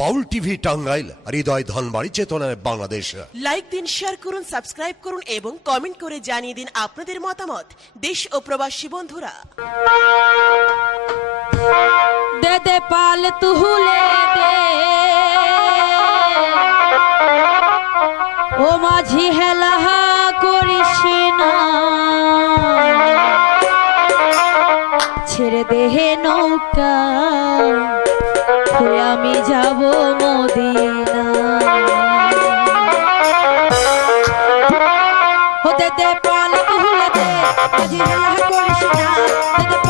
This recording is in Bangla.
বাউল টিভি টাঙ্গাইল হৃদয় ধনবাড়ি চেতনায় বাংলাদেশ। লাইক দিন শেয়ার করুন সাবস্ক্রাইব করুন এবং কমেন্ট করে জানিয়ে দিন আপনাদের মতামত। দেশ ও প্রবাসী বন্ধুরা। দে দে পাল তুহুলে দে। ও মাঝি হেলা করিস না। ছেড়ে দেহে নৌকা। আমি যাব মদিনা হতে দে দে পাল তুহুলে দে মাঝি হেলা করিস না।